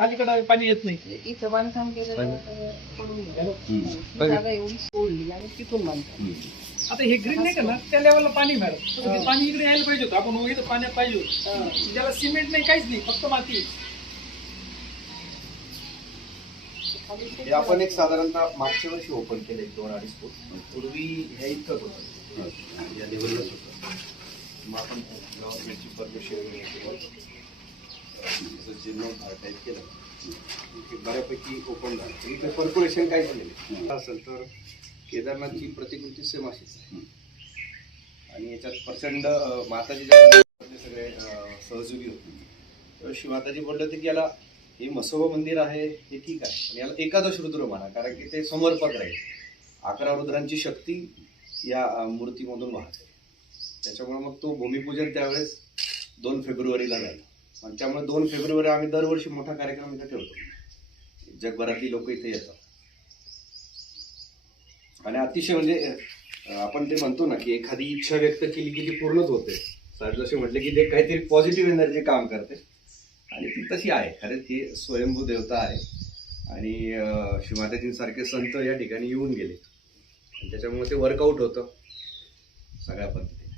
अलीकडे पाणी येत नाही. इथं बांधकाम केलं पडून जागा एवढी सोडली आणि तिथून बांधकाम. आता हे ग्रीन नाही का ना, त्या लेवलला पाणी मॅडम, ते पाणी इकडे यायला पाहिजे होतं. आपण इथं पाण्यात पाहिजे होतं. त्याला सिमेंट नाही, काहीच नाही, फक्त माती. हे आपण एक साधारणतः मागच्या वर्षी ओपन केलं 2-2.5 फूट. पूर्वी हे इतकंच होतं, या लेवललाच होतं. मग आपण गव्हर्नमेंटची परमिशन जिनो टाईप केलं, बऱ्यापैकी ओपन झालं. इथे पर्क्युलेशन काय झालेलं असेल तर केदारनाथची प्रतिकृती सेम अशीच आहे. आणि याच्यात प्रचंड माताजी सगळे सहयोगी होते. शिवमाताजी बोलले होते की याला हे मसोबा मंदिर आहे हे ठीक आहे, पण याला एकादश रुद्र म्हणा, कारण की ते समर्पक राहील. 11 रुद्रांची शक्ती या मूर्तीमधून वाहते. त्याच्यामुळे मग तो भूमिपूजन त्यावेळेस 2 फेब्रुवारीला झालं. आणि त्यामुळे 2 फेब्रुवारी आम्ही दरवर्षी मोठा कार्यक्रम इथे ठेवतो. जगभरातली लोक इथे येतात. आणि अतिशय म्हणजे आपण ते म्हणतो ना की एखादी इच्छा व्यक्त केली की ती पूर्णच होते. साहेब जसे म्हटले की ते काहीतरी पॉझिटिव्ह एनर्जी काम करते, आणि ती तशी आहे. खरं ती स्वयंभू देवता आहे. आणि शिवमाताजींसारखे संत या ठिकाणी येऊन गेले, आणि त्याच्यामुळे ते वर्कआउट होतं सगळ्या पद्धतीने.